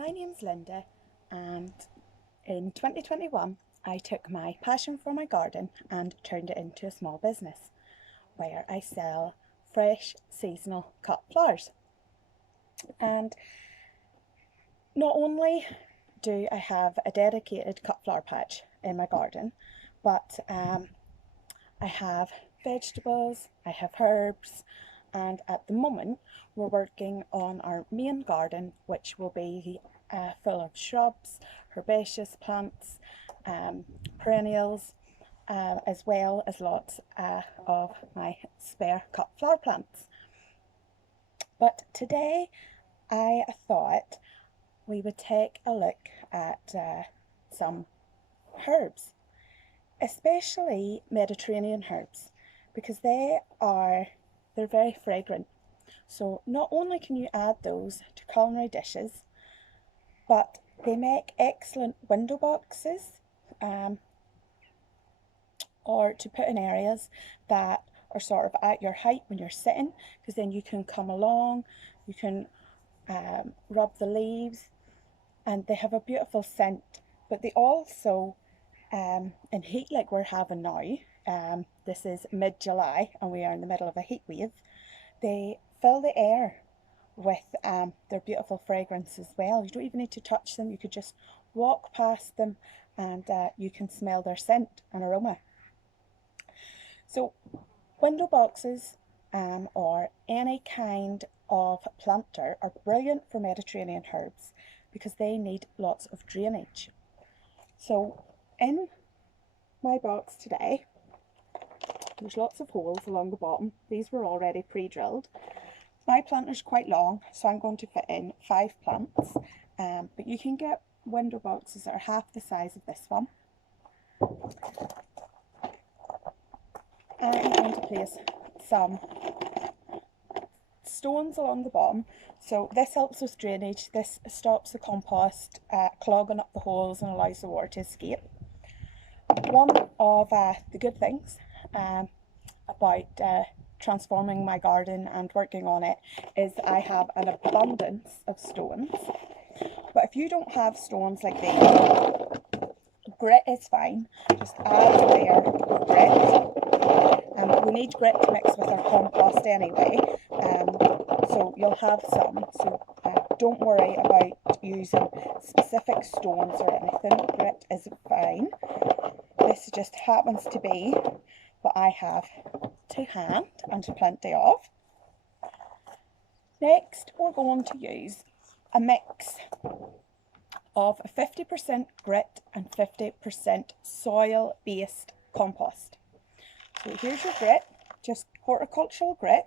My name's Linda, and in 2021 I took my passion for my garden and turned it into a small business where I sell fresh seasonal cut flowers. And not only do I have a dedicated cut flower patch in my garden, but I have vegetables, I have herbs, and at the moment we're working on our main garden, which will be full of shrubs, herbaceous plants, perennials, as well as lots of my spare cut flower plants. But today I thought we would take a look at some herbs, especially Mediterranean herbs, because they're very fragrant. So not only can you add those to culinary dishes, but they make excellent window boxes, or to put in areas that are sort of at your height when you're sitting, because then you can come along, you can rub the leaves, and they have a beautiful scent. But they also, in heat like we're having now, this is mid-July and we are in the middle of a heat wave, they fill the air with their beautiful fragrance as well. You don't even need to touch them, you could just walk past them and you can smell their scent and aroma. So window boxes or any kind of planter are brilliant for Mediterranean herbs because they need lots of drainage. So in my box today, there's lots of holes along the bottom. These were already pre-drilled. My planter's quite long, so I'm going to fit in 5 plants, but you can get window boxes that are half the size of this one. And I'm going to place some stones along the bottom. So this helps with drainage. This stops the compost clogging up the holes and allows the water to escape. One of the good things about transforming my garden and working on it is I have an abundance of stones. But if you don't have stones like these, grit is fine. Just add a layer of grit. We need grit to mix with our compost anyway, so you'll have some. So don't worry about using specific stones or anything. Grit is fine. This just happens to be what I have to hand and plenty of. Next, we're going to use a mix of 50% grit and 50% soil-based compost. So here's your grit, just horticultural grit.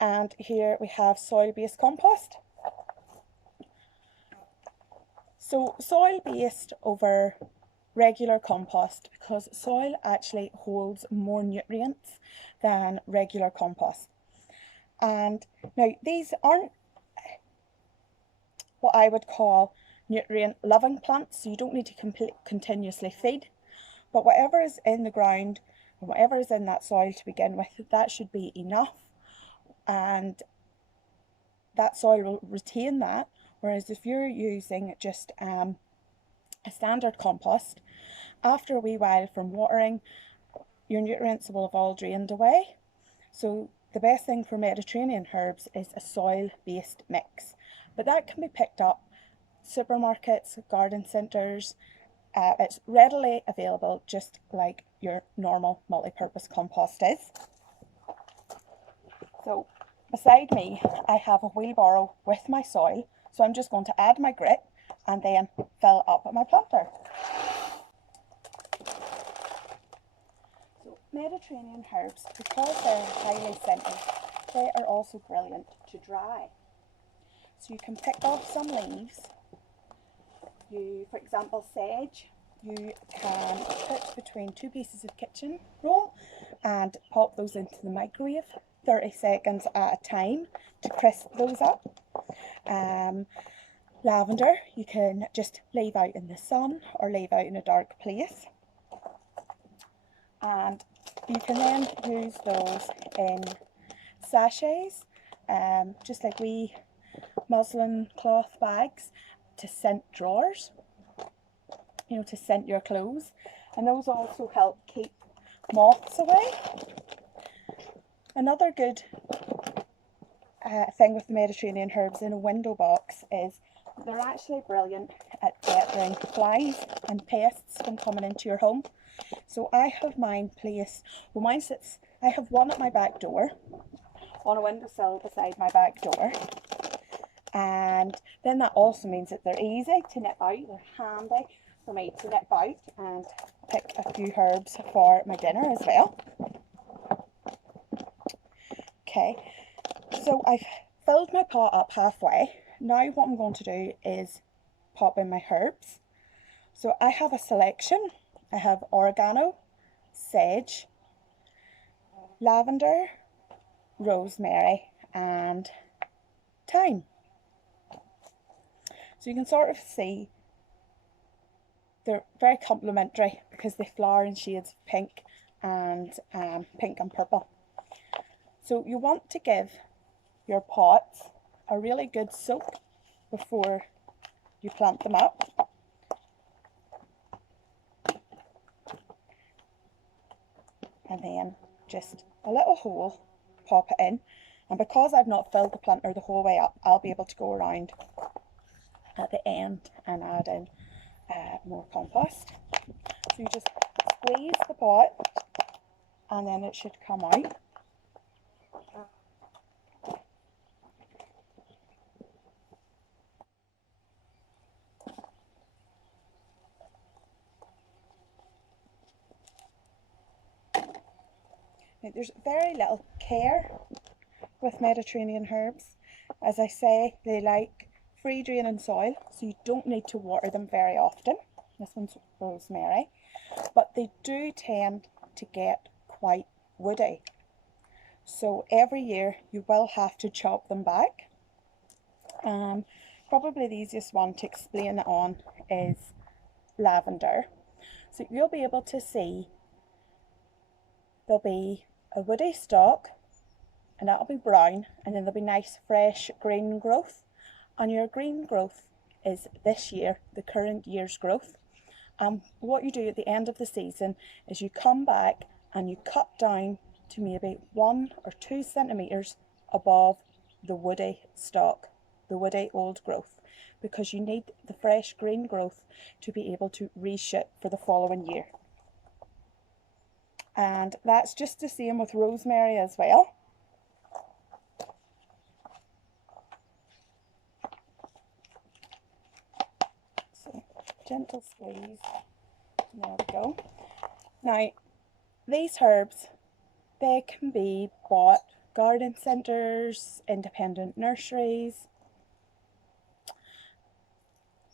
And here we have soil-based compost. So soil-based over regular compost because soil actually holds more nutrients than regular compost. And now these aren't what I would call nutrient loving plants, so you don't need to continuously feed, but whatever is in the ground and whatever is in that soil to begin with, that should be enough, and that soil will retain that. Whereas if you're using just a standard compost, after a wee while from watering, your nutrients will have all drained away. So the best thing for Mediterranean herbs is a soil-based mix, but that can be picked up supermarkets, garden centres. It's readily available, just like your normal multi-purpose compost is. So beside me I have a wheelbarrow with my soil, so I'm just going to add my grit and then fill up my planter. So Mediterranean herbs, because they're highly scented, they are also brilliant to dry. So you can pick off some leaves. For example, sage, you can put between 2 pieces of kitchen roll and pop those into the microwave 30 seconds at a time to crisp those up. Lavender, you can just leave out in the sun or leave out in a dark place. And you can then use those in sachets, just like wee muslin cloth bags to scent drawers, you know, to scent your clothes. And those also help keep moths away. Another good thing with the Mediterranean herbs in a window box is they're actually brilliant at deterring flies and pests from coming into your home. So I have mine placed, well mine sits, I have one at my back door, on a windowsill beside my back door, and then that also means that they're easy to nip out, they're handy for me to nip out and pick a few herbs for my dinner as well. Okay, so I've filled my pot up halfway. Now what I'm going to do is pop in my herbs. So I have a selection. I have oregano, sage, lavender, rosemary and thyme. So you can sort of see they're very complementary because they flower in shades of pink and purple. So you want to give your pots a really good soak before you plant them up. And then just a little hole, pop it in. And because I've not filled the planter the whole way up, I'll be able to go around at the end and add in more compost. So you just squeeze the pot and then it should come out. Now, there's very little care with Mediterranean herbs. As I say, they like free draining soil, so you don't need to water them very often. This one's rosemary, but they do tend to get quite woody. So every year you will have to chop them back. Probably the easiest one to explain it on is lavender. So you'll be able to see there'll be a woody stalk, and that'll be brown, and then there'll be nice fresh green growth. And your green growth is this year, the current year's growth. What you do at the end of the season is you come back and you cut down to maybe 1 or 2 centimetres above the woody stalk, the woody old growth, because you need the fresh green growth to be able to reshoot for the following year. And that's just the same with rosemary as well. So, gentle squeeze. There we go. Now, these herbs, they can be bought garden centres, independent nurseries.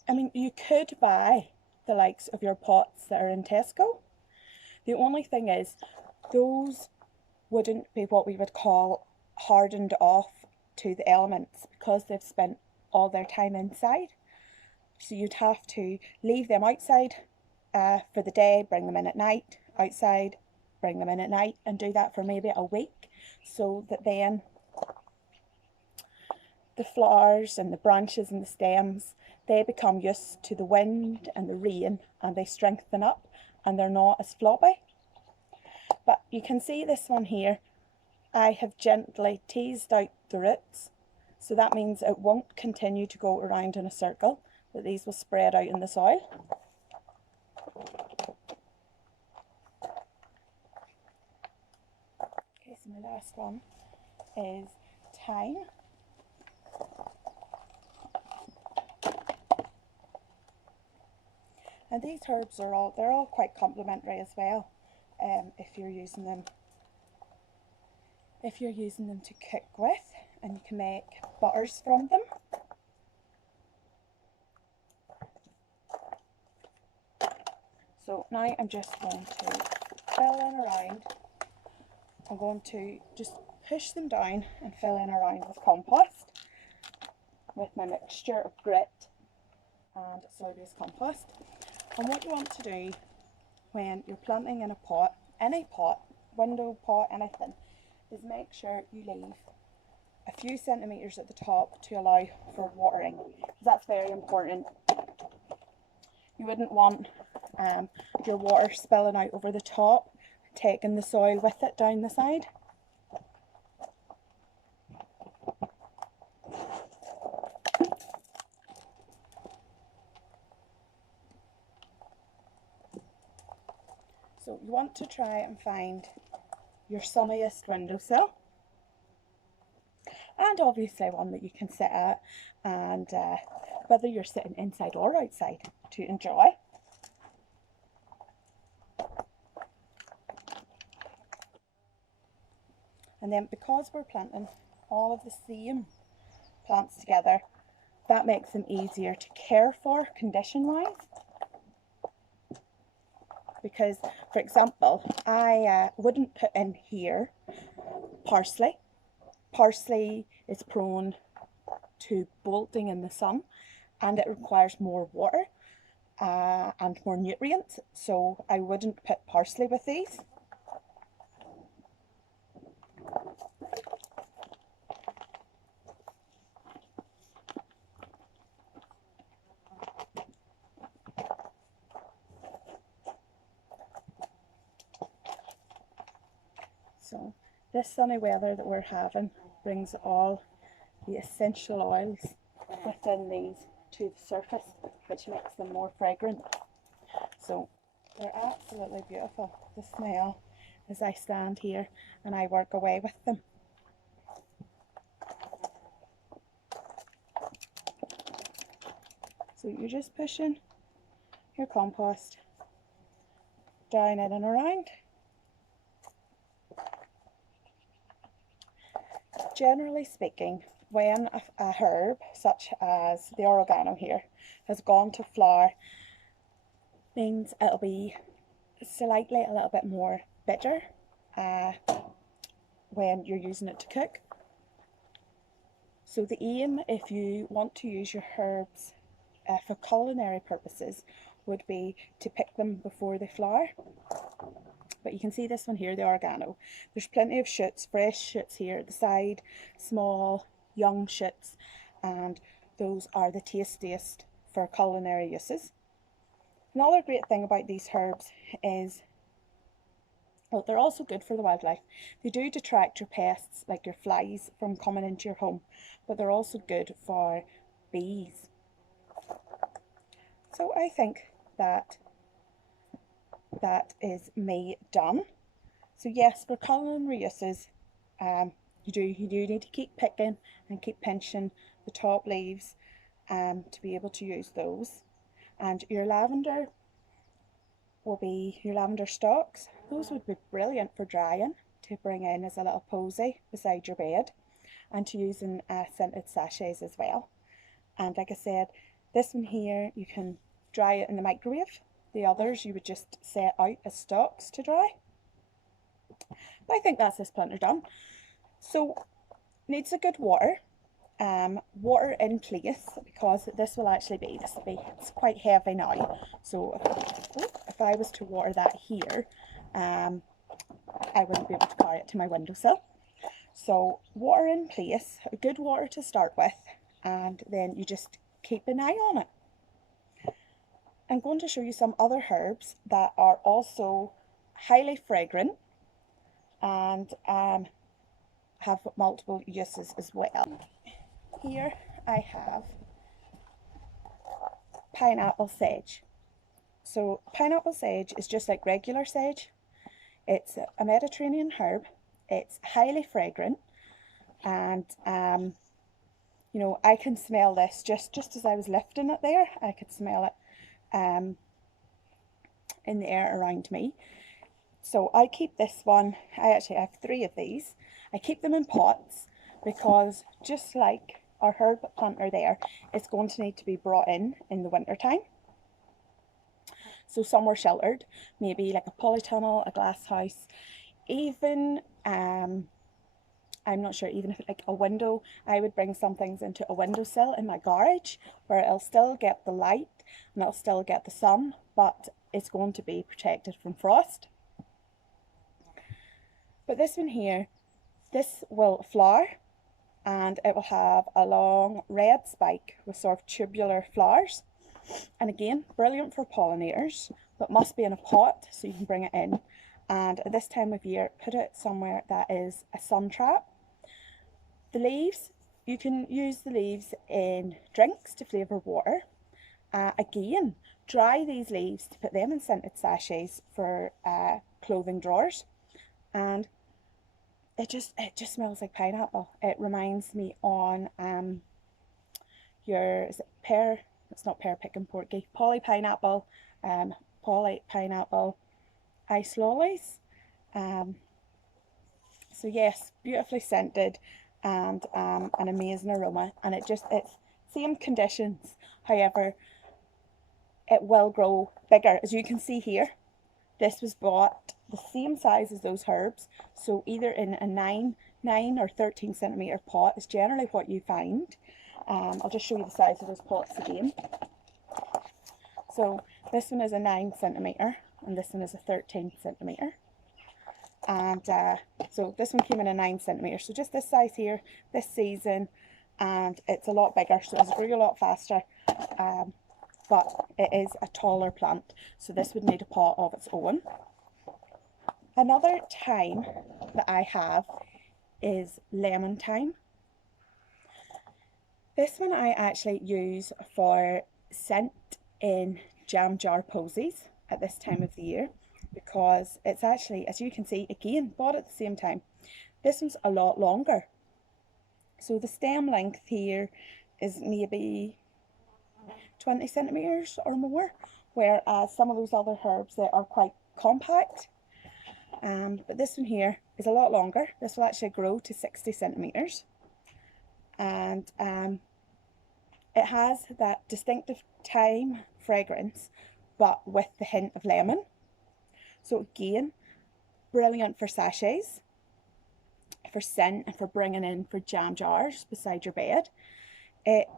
I mean, you could buy the likes of your pots that are in Tesco. The only thing is, those wouldn't be what we would call hardened off to the elements because they've spent all their time inside. So you'd have to leave them outside for the day, bring them in at night, outside, bring them in at night, and do that for maybe a week, so that then the flowers and the branches and the stems, they become used to the wind and the rain, and they strengthen up and they're not as floppy. But you can see this one here, I have gently teased out the roots, so that means it won't continue to go around in a circle, that these will spread out in the soil. Okay, so my last one is thyme. And these herbs are all quite complementary as well. If you're using them to cook with, and you can make butters from them. So now I'm just going to fill in around. I'm going to just push them down and fill in around with compost, with my mixture of grit and soil-based compost. And what you want to do when you're planting in a pot, any pot, window pot, anything, is make sure you leave a few centimetres at the top to allow for watering. That's very important. You wouldn't want your water spilling out over the top, taking the soil with it down the side. So you want to try and find your sunniest windowsill, and obviously one that you can sit at, and whether you're sitting inside or outside to enjoy. And then because we're planting all of the same plants together, that makes them easier to care for condition wise. Because, for example, I wouldn't put in here parsley. Parsley is prone to bolting in the sun, and it requires more water and more nutrients, so I wouldn't put parsley with these. So this sunny weather that we're having brings all the essential oils within these to the surface, which makes them more fragrant. So they're absolutely beautiful. The smell as I stand here and I work away with them. So you're just pushing your compost down in and around. Generally speaking, when a herb such as the oregano here has gone to flower, means it'll be slightly a little bit more bitter when you're using it to cook. So the aim, if you want to use your herbs for culinary purposes, would be to pick them before they flower. But you can see this one here, the oregano. There's plenty of shoots, fresh shoots here at the side, small, young shoots, and those are the tastiest for culinary uses. Another great thing about these herbs is, well, they're also good for the wildlife. They do detract your pests, like your flies, from coming into your home, but they're also good for bees. So I think that is me done. So yes, for culinary uses, you do need to keep picking and keep pinching the top leaves to be able to use those. And your lavender will be your lavender stalks. Those would be brilliant for drying, to bring in as a little posy beside your bed, and to use in scented sachets as well. And like I said, this one here, you can dry it in the microwave. The others you would just set out as stalks to dry. But I think that's this planter done. So needs a good water, water in place, because this will be it's quite heavy now. So if I was to water that here, I wouldn't be able to carry it to my windowsill. So water in place, a good water to start with, and then you just keep an eye on it. I'm going to show you some other herbs that are also highly fragrant and have multiple uses as well. Here I have pineapple sage. So pineapple sage is just like regular sage. It's a Mediterranean herb. It's highly fragrant, and you know, I can smell this just as I was lifting it there. I could smell it in the air around me. So I keep this one, I actually have 3 of these. I keep them in pots because, just like our herb planter there, it's going to need to be brought in the winter time. So somewhere sheltered, maybe like a polytunnel, a glass house, even I'm not sure, even if like a window, I would bring some things into a windowsill in my garage where it'll still get the light and it'll still get the sun, but it's going to be protected from frost. But this one here This will flower and it will have a long red spike with sort of tubular flowers. And again, brilliant for pollinators, but must be in a pot so you can bring it in. And at this time of year, put it somewhere that is a sun trap. The leaves, you can use the leaves in drinks to flavour water. Again, dry these leaves to put them in scented sachets for clothing drawers. And it just smells like pineapple. It reminds me on is it pear? It's not pear picking porky. Polly pineapple ice lollies. So yes, beautifully scented and an amazing aroma, and it's same conditions. However, it will grow bigger, as you can see here. This was bought the same size as those herbs, so either in a 9 or 13 centimetre pot is generally what you find. I'll just show you the size of those pots again. So this one is a 9 centimetre and this one is a 13 centimetre. And so this one came in a 9 centimetre, so just this size here, this season, and it's a lot bigger, so it's grew a lot faster. But it is a taller plant, so this would need a pot of its own. Another thyme that I have is lemon thyme. This one I actually use for scent in jam jar posies at this time of the year, because it's actually, as you can see, again, bought at the same time. This one's a lot longer. So the stem length here is maybe 20 centimetres or more, whereas some of those other herbs that are quite compact. But this one here is a lot longer. This will actually grow to 60 centimetres. And it has that distinctive thyme fragrance, but with the hint of lemon. So again, brilliant for sachets, for scent, and for bringing in for jam jars beside your bed. It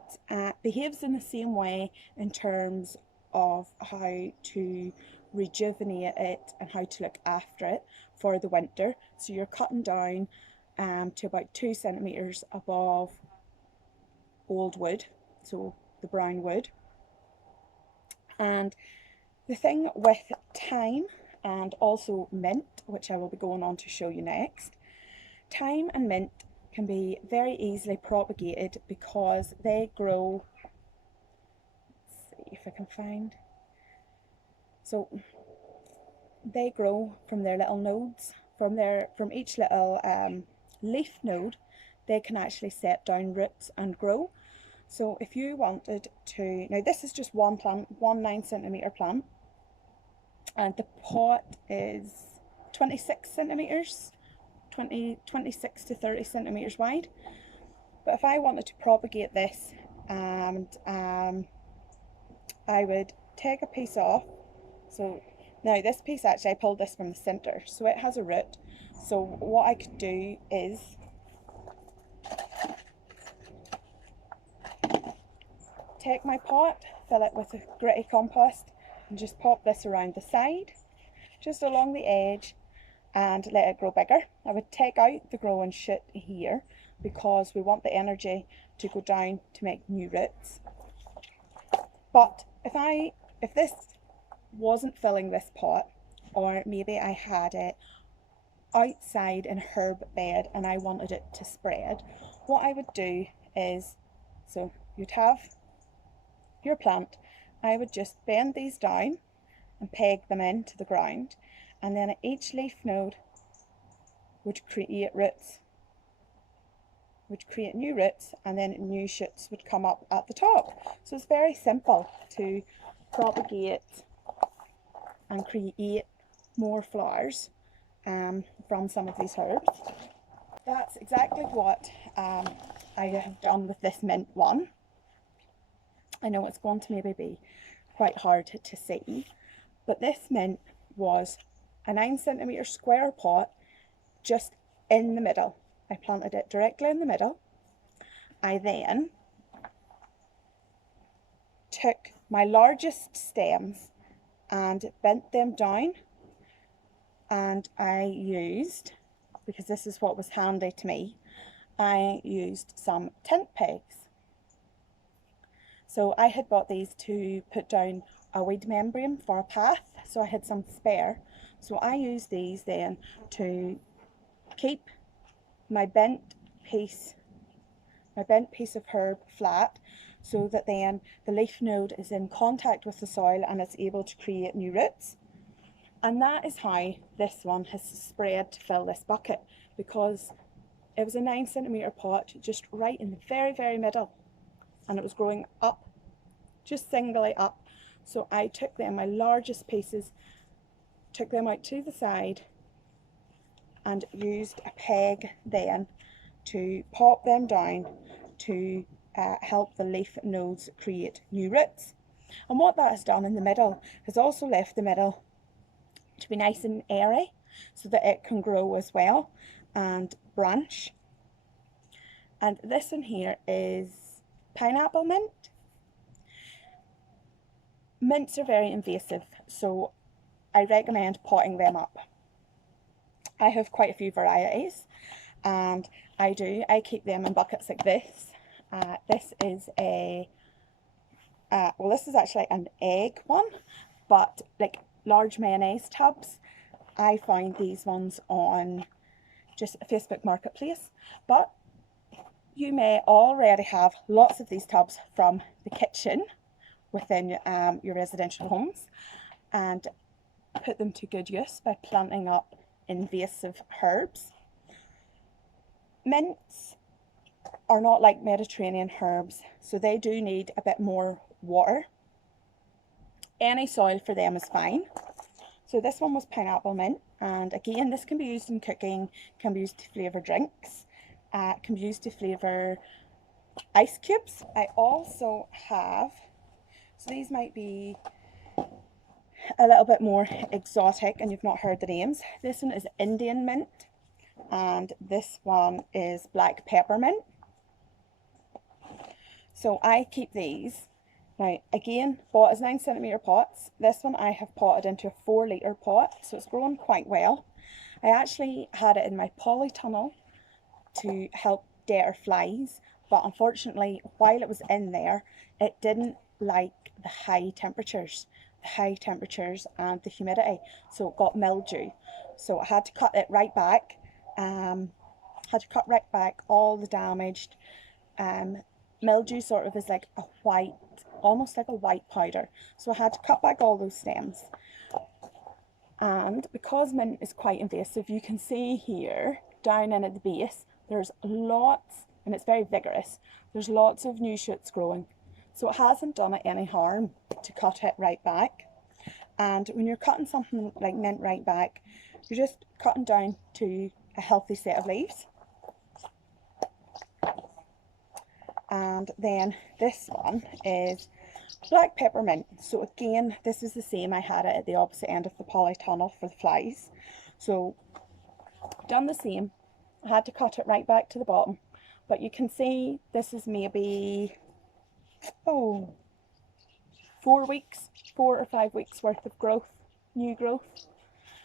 behaves in the same way in terms of how to rejuvenate it and how to look after it for the winter. So you're cutting down to about 2 centimetres above old wood, so the brown wood. And the thing with thyme and also mint, which I will be going on to show you next, thyme and mint can be very easily propagated because they grow, let's see if I can find, so they grow from their little nodes, from each little leaf node. They can actually set down roots and grow. So if you wanted to, now this is just one plant, one 9 centimetre plant, and the pot is 26 centimetres, 26 to 30 centimetres wide. But if I wanted to propagate this, and I would take a piece off. So now this piece, actually I pulled this from the centre, so it has a root. So what I could do is take my pot, fill it with a gritty compost, and just pop this around the side, just along the edge, and let it grow bigger. I would take out the growing shoot here because we want the energy to go down to make new roots. But if this wasn't filling this pot, or maybe I had it outside in a herb bed and I wanted it to spread, what I would do is, so you'd have your plant, I would just bend these down and peg them into the ground, and then at each leaf node would create roots, would create new roots, and then new shoots would come up at the top. So it's very simple to propagate and create more flowers from some of these herbs. That's exactly what I have done with this mint one. I know it's going to maybe be quite hard to see, but this mint was a 9 centimetre square pot just in the middle. I planted it directly in the middle. I then took my largest stems and bent them down, and I used because this is what was handy to me, I used some tent pegs. So I had bought these to put down a weed membrane for a path, so I had some spare. So I used these then to keep my bent piece of herb flat, so that then the leaf node is in contact with the soil and it's able to create new roots. And that is how this one has spread to fill this bucket, because it was a 9 centimetre pot just right in the very, very middle, and it was growing up, just singly up. So I took them, my largest pieces, took them out to the side and used a peg then to pop them down to help the leaf nodes create new roots. And what that has done in the middle has also left the middle to be nice and airy, so that it can grow as well and branch. And this one here is pineapple mint. Mints are very invasive, so I recommend potting them up. I have quite a few varieties, and I keep them in buckets like this. This is this is actually an egg one, but like large mayonnaise tubs. I found these ones on just a Facebook Marketplace, but you may already have lots of these tubs from the kitchen within your residential homes, and put them to good use by planting up invasive herbs. Mints are not like Mediterranean herbs, so they do need a bit more water. Any soil for them is fine. So this one was pineapple mint, and again, this can be used in cooking, can be used to flavour drinks, can be used to flavour ice cubes. I also have, so these might be a little bit more exotic and you've not heard the names. This one is Indian mint, and this one is black peppermint. So I keep these. Now again, bought as 9 centimetre pots. This one I have potted into a 4 litre pot, so it's grown quite well. I actually had it in my polytunnel to help deter flies, but unfortunately while it was in there, it didn't like the high temperatures and the humidity, so it got mildew. So I had to cut it right back. All the damaged mildew sort of is like a white, almost like a white powder. So I had to cut back all those stems. And because mint is quite invasive, you can see here down in at the base, there's lots, and it's very vigorous, there's lots of new shoots growing. So it hasn't done it any harm to cut it right back. And when you're cutting something like mint right back, you're just cutting down to a healthy set of leaves. And then this one is black peppermint. So again, this is the same. I had it at the opposite end of the polytunnel for the flies. So done the same. I had to cut it right back to the bottom. But you can see this is maybe 4 or 5 weeks worth of growth, new growth.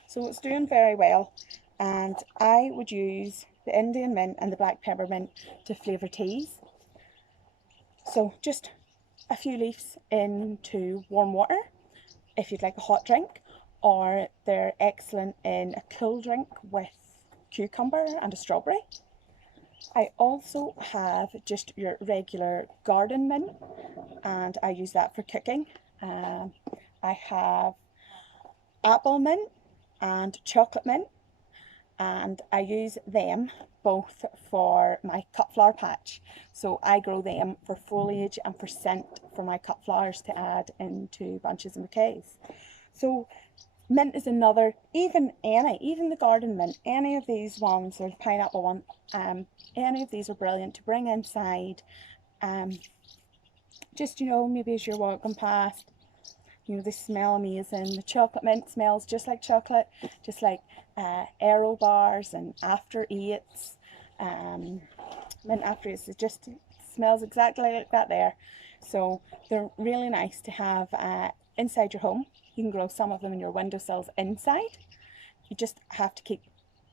So it's doing very well. And I would use the Indian mint and the black peppermint to flavour teas. So just a few leaves into warm water if you'd like a hot drink, or they're excellent in a cool drink with cucumber and a strawberry. I also have just your regular garden mint, and I use that for cooking. I have apple mint and chocolate mint, and I use them both for my cut flower patch. So I grow them for foliage and for scent for my cut flowers to add into bunches and bouquets. So mint is another, even the garden mint, any of these ones, or the pineapple one, any of these are brilliant to bring inside. Just, maybe as you're walking past, they smell amazing. The chocolate mint smells just like chocolate, just like Aero bars and After Eights. Mint After Eights, it just smells exactly like that there. So they're really nice to have inside your home. You can grow some of them in your windowsills inside. You just have to keep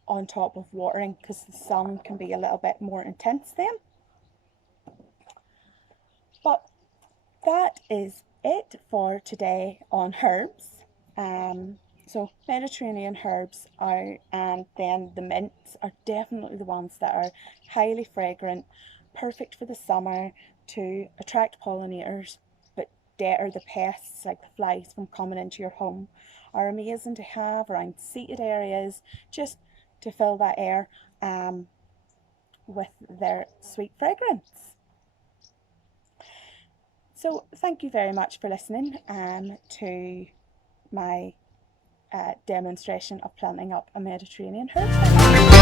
on top of watering, because the sun can be a little bit more intense then. But that is it for today on herbs. So Mediterranean herbs are, and then the mints are definitely the ones that are highly fragrant, perfect for the summer to attract pollinators, but deter the pests like the flies from coming into your home. Are amazing to have around seated areas, just to fill that air with their sweet fragrance. So thank you very much for listening to my demonstration of planting up a Mediterranean herb.